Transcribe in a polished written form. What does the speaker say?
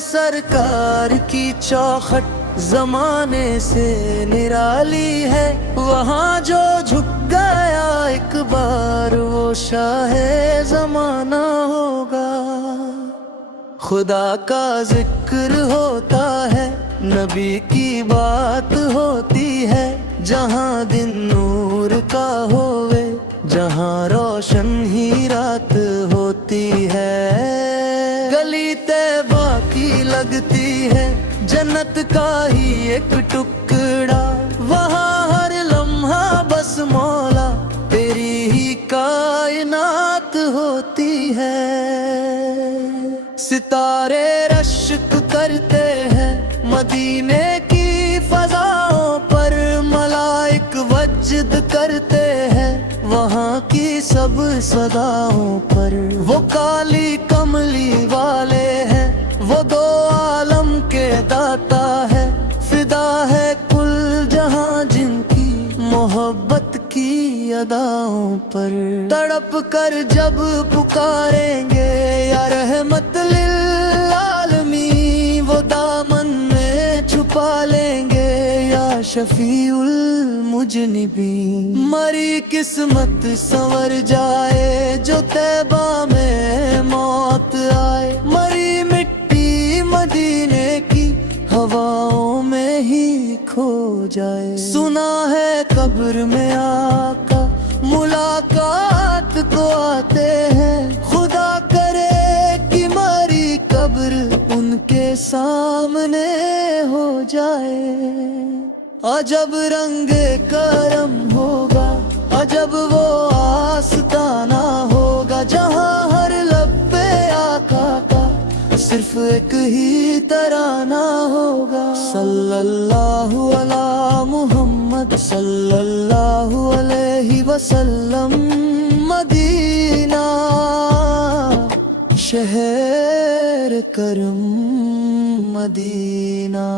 سرکار کی چوکھٹ زمانے سے نرالی ہے، وہاں جو جھک گیا ایک بار وہ شاہ زمانہ ہوگا۔ خدا کا ذکر ہوتا ہے، نبی کی بات ہوتی ہے، جہاں دن نور کا ہوئے، جہاں روشن ہی رات ہوتی ہے۔ گلی طیبہ کی لگتی ہے جنت کا ہی ایک ٹکڑا، وہاں ہر لمحہ بس مولا تیری ہی کائنات ہوتی ہے۔ ستارے رشک کرتے ہیں مدینے کی فضاؤں پر، ملائک وجد کرتے ہیں وہاں کی سب صداؤں پر۔ وہ کالی کملی والے ہیں، وہ دو عالم کے داتا ہے، فدا ہے کل جہاں جن کی محبت کی اداؤں پر۔ تڑپ کر جب پکاریں گے یا رحمت للعالمین، وہ دامن میں چھپا لیں گے یا شفیع المجنبین۔ مری قسمت سنور جائے جو طیبہ میں موت آئے، مری مٹی مدینے کی ہواؤں میں ہی کھو جائے۔ سنا ہے قبر میں آقا ملاقات کو آتے ہیں، خدا کرے کہ مری قبر ان کے سامنے ہو جائے۔ عجب رنگ کرم ہوگا، عجب وہ آستانہ ہوگا، جہاں ہر لب پہ آقا کا صرف ایک ہی ترانہ ہوگا۔ صلی اللہ علی محمد صلی اللہ علیہ وسلم، مدینہ شہر کرم مدینہ۔